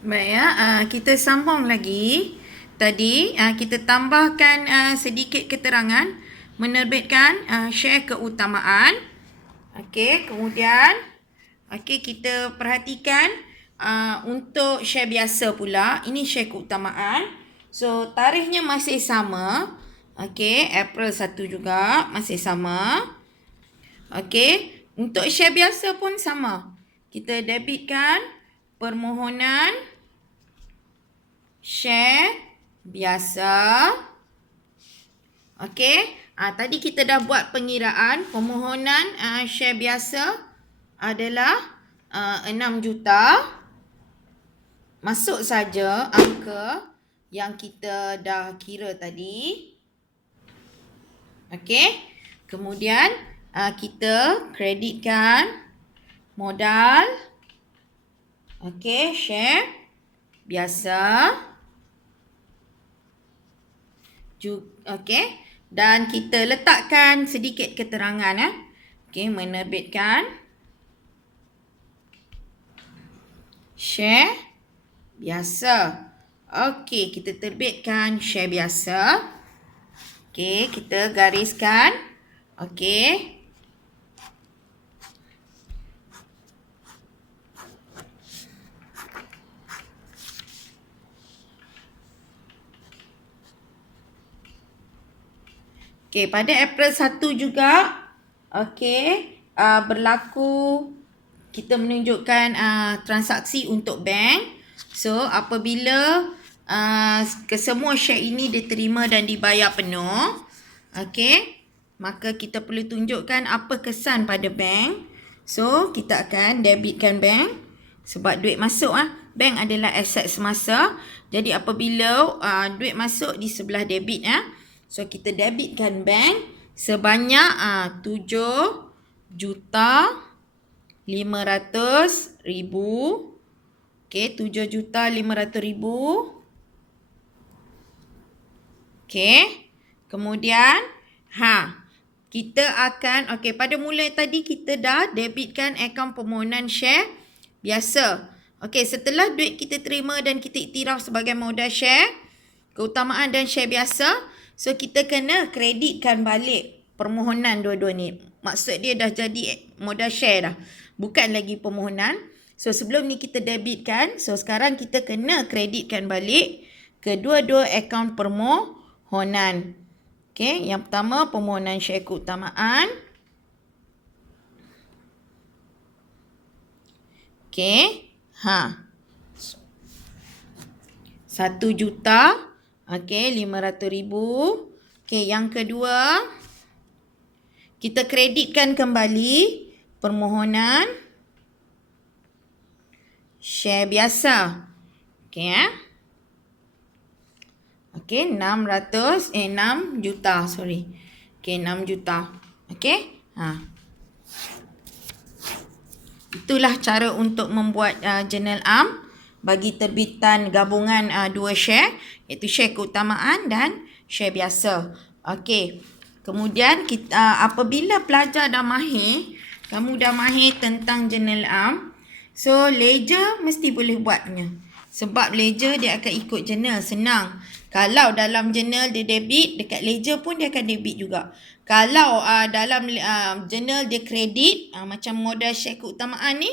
Baik ya, kita sambung lagi. Tadi kita tambahkan sedikit keterangan menerbitkan share keutamaan. Okey, kemudian kita perhatikan untuk share biasa pula. Ini share keutamaan. So, tarikhnya masih sama. Okey, April 1 juga masih sama. Okey, untuk share biasa pun sama. Kita debitkan permohonan share biasa. Okey, tadi kita dah buat pengiraan permohonan share biasa adalah 6 juta. Masuk saja angka yang kita dah kira tadi. Okey, kemudian kita kreditkan modal. Okey, share biasa. Okey, dan kita letakkan sedikit keterangan Okey, menerbitkan share biasa. Okey, kita terbitkan share biasa. Okey, kita gariskan. Okey. Okey, pada April 1 juga berlaku kita menunjukkan transaksi untuk bank. So, apabila kesemua share ini diterima dan dibayar penuh, maka kita perlu tunjukkan apa kesan pada bank. So, kita akan debitkan bank sebab duit masuk bank adalah aset semasa. Jadi apabila duit masuk di sebelah debit so kita debitkan bank sebanyak 7,500,000. Okey, 7,500,000. Okey. Kemudian kita akan pada mula tadi kita dah debitkan akaun permohonan share biasa. Okey, setelah duit kita terima dan kita iktiraf sebagai modal share keutamaan dan share biasa, so kita kena kreditkan balik permohonan dua-dua ni. Maksud dia dah jadi modal share dah. Bukan lagi permohonan. So sebelum ni kita debitkan, so sekarang kita kena kreditkan balik kedua-dua akaun permohonan. Okey, yang pertama permohonan share keutamaan. Okey. 1 juta. Okey, 500,000. Okey, yang kedua kita kreditkan kembali permohonan share biasa. Okey Okey, 6 juta, sorry. Okey, 6 juta. Okey? Itulah cara untuk membuat jurnal am bagi terbitan gabungan dua share, iaitu share keutamaan dan share biasa. Okey. Kemudian kita apabila pelajar dah mahir, kamu dah mahir tentang jurnal am, so ledger mesti boleh buatnya. Sebab ledger dia akan ikut jurnal, senang. Kalau dalam jurnal dia debit, dekat ledger pun dia akan debit juga. Kalau dalam jurnal dia kredit, macam modal share keutamaan ni,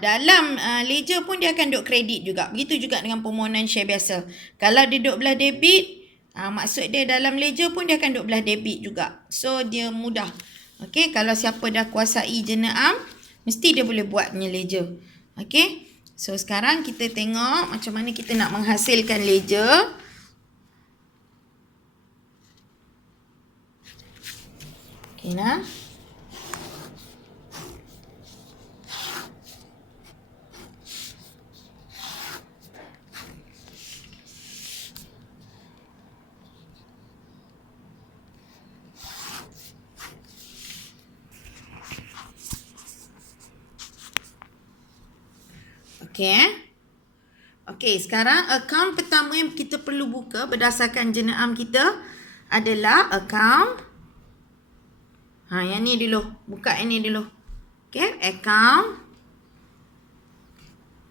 dalam ledger pun dia akan duk kredit juga. Begitu juga dengan permohonan share biasa. Kalau dia duk belah debit, maksud dia dalam ledger pun dia akan duk belah debit juga. So dia mudah. Okey, kalau siapa dah kuasai jurnal am, mesti dia boleh buatnya ledger. Okey. So sekarang kita tengok macam mana kita nak menghasilkan ledger. Okey nah. Okey, sekarang akaun pertama yang kita perlu buka berdasarkan jurnal am kita adalah akaun yang ni dulu. Buka yang ni dulu. Okey, akaun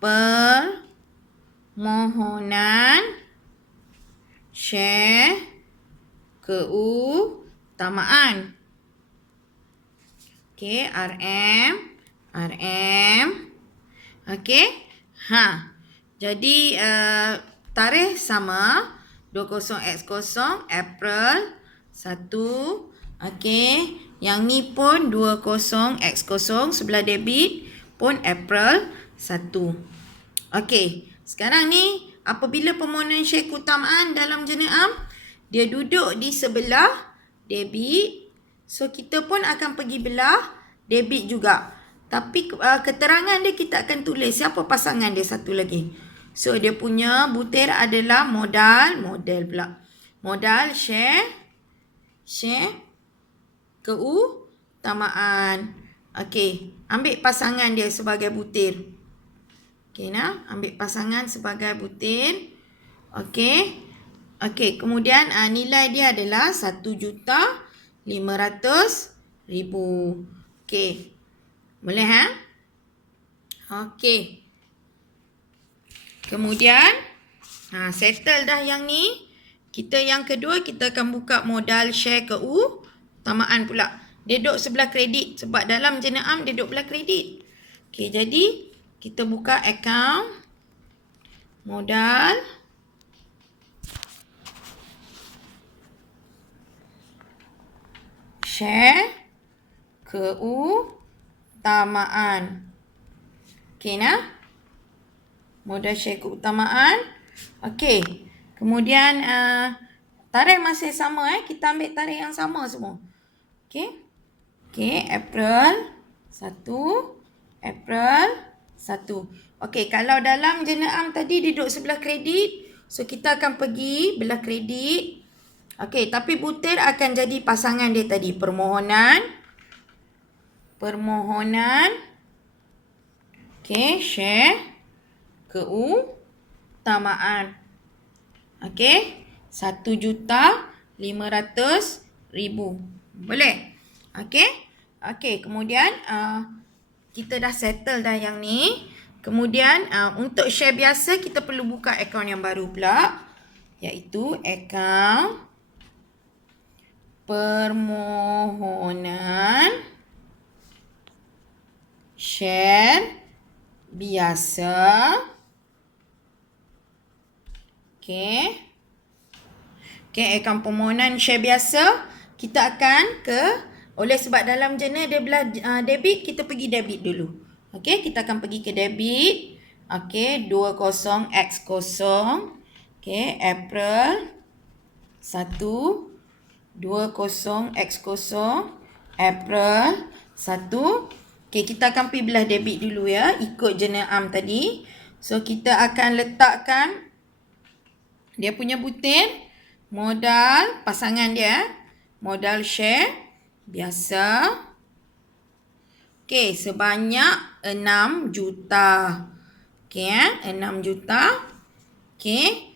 permohonan share keutamaan. Okey, RM. Okey. Jadi tarikh sama 20X0 April 1. Okey, yang ni pun 20X0 sebelah debit pun April 1. Okey, sekarang ni apabila permohonan share keutamaan dalam jurnal am, dia duduk di sebelah debit. So kita pun akan pergi belah debit juga. Tapi keterangan dia kita akan tulis siapa pasangan dia satu lagi. So dia punya butir adalah modal share keutamaan. Okey, ambil pasangan dia sebagai butir. Okey, ambil pasangan sebagai butir. Okey. Okey, kemudian nilai dia adalah 1,500,000. Okey. Boleh Okey. Kemudian settle dah yang ni. Kita yang kedua kita akan buka modal share keutamaan pula. Dia duduk sebelah kredit sebab dalam jurnal am dia duduk belah kredit. Okey, jadi kita buka akaun modal share keutamaan. Okey modal share keutamaan. Okey. Kemudian tarikh masih sama kita ambil tarikh yang sama semua. Okey. Okey, April 1. Okey, kalau dalam jurnal am tadi dia duduk sebelah kredit, so kita akan pergi belah kredit. Okey, tapi butir akan jadi pasangan dia tadi. Permohonan. Okey, share keutamaan. Okey, 1,500,000. Boleh? Okey. Okey, kemudian kita dah settle dah yang ni. Kemudian untuk share biasa kita perlu buka akaun yang baru pula, iaitu akaun permohonan share biasa. Okey. Okey, akaun permohonan share biasa kita akan oleh sebab dalam jurnal dia belah debit, kita pergi debit dulu. Okey, kita akan pergi ke debit. Okey, 20X0. Okey, April 1. 20X0 April 1. Okey, kita akan pergi belah debit dulu ya, ikut jurnal am tadi. So kita akan letakkan dia punya butir modal pasangan dia, modal share biasa. Okey, sebanyak 6 juta. Okey 6 juta. Okey.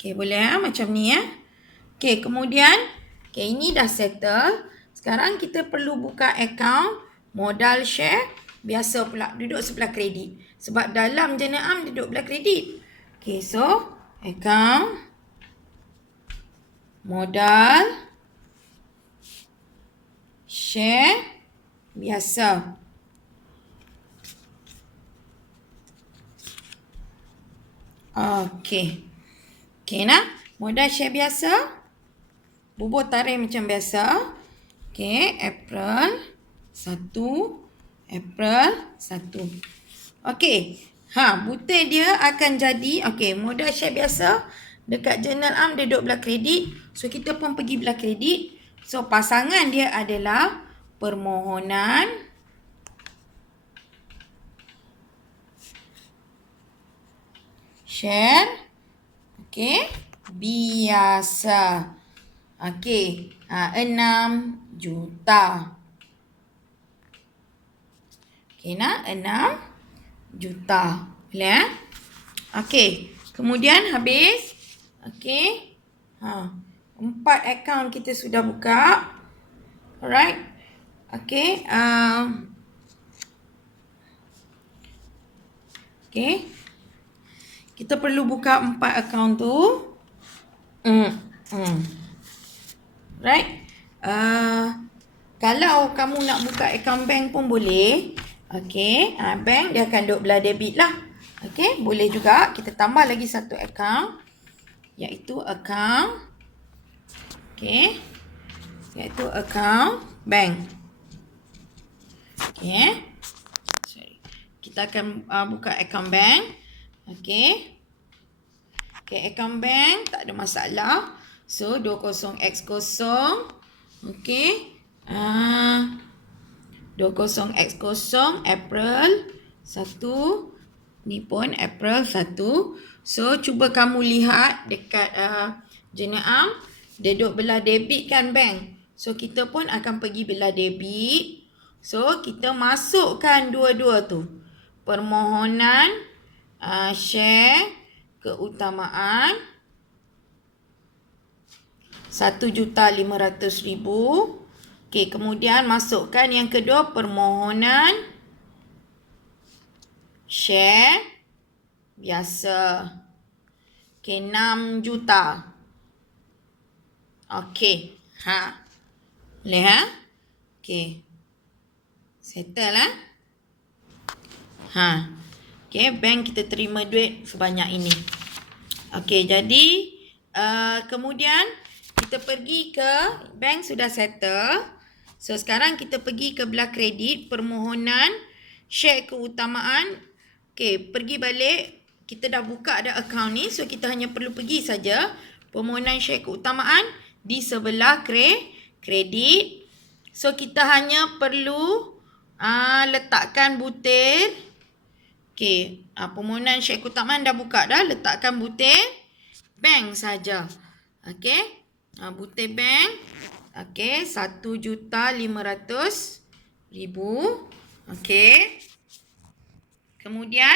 Okey, boleh macam ni Okey, kemudian ini dah settle. Sekarang kita perlu buka akaun modal share biasa pula, duduk sebelah kredit. Sebab dalam jurnal am duduk belah kredit. Okey, so akaun modal share biasa. Okey. Okey modal share biasa. Bubuh tarikh macam biasa. Okey, April 1. Okey. Butir dia akan jadi modal share biasa dekat jurnal am dia duduk belah kredit. So kita pun pergi belah kredit. So pasangan dia adalah permohonan share biasa. Okey, 6 juta. Okey 6 juta. Boleh Okey, kemudian habis. Okey. 4 akaun kita sudah buka. Alright. Okey, Okey. Kita perlu buka 4 akaun tu. Right? Kalau kamu nak buka akaun bank pun boleh. Okey, bank dia akan duduk belah debit lah. Okey, boleh juga kita tambah lagi satu akaun, iaitu akaun iaitu akaun bank. Okey. Sorry. Kita akan buka akaun bank. Okey. Okey, akaun bank tak ada masalah. So 20x0. Okey. 20x0 April 1. Ni pun April 1. So cuba kamu lihat dekat jenayah dia duduk belah debit kan bank. So kita pun akan pergi belah debit. So kita masukkan dua-dua tu. Permohonan share keutamaan 1,500,000. Okey, kemudian masukkan yang kedua, permohonan share biasa. Okey, 6 juta. Okey. Boleh Okey. Settle Okey, bank kita terima duit sebanyak ini. Okey, jadi kemudian kita pergi ke bank sudah settle. So sekarang kita pergi ke belah kredit, permohonan share keutamaan. Okey, pergi balik. Kita dah buka ada akaun ni, so kita hanya perlu pergi saja permohonan share keutamaan di sebelah kredit. So kita hanya perlu letakkan butir. Okey, permohonan share keutamaan dah buka dah, letakkan butir bank saja. Okey. Butir bank. Okey, 1,500,000. Okey. Kemudian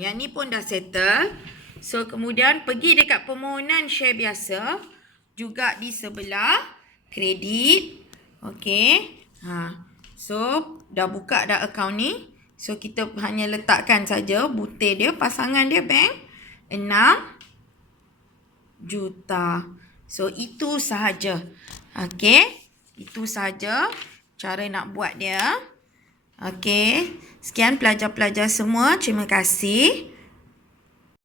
yang ni pun dah settle. So kemudian pergi dekat permohonan share biasa, juga di sebelah kredit. Okey. So dah buka dah akaun ni. So kita hanya letakkan saja butir dia, pasangan dia bank 6 juta. So itu sahaja. Okey, itu sahaja cara nak buat dia. Okey, sekian pelajar-pelajar semua. Terima kasih.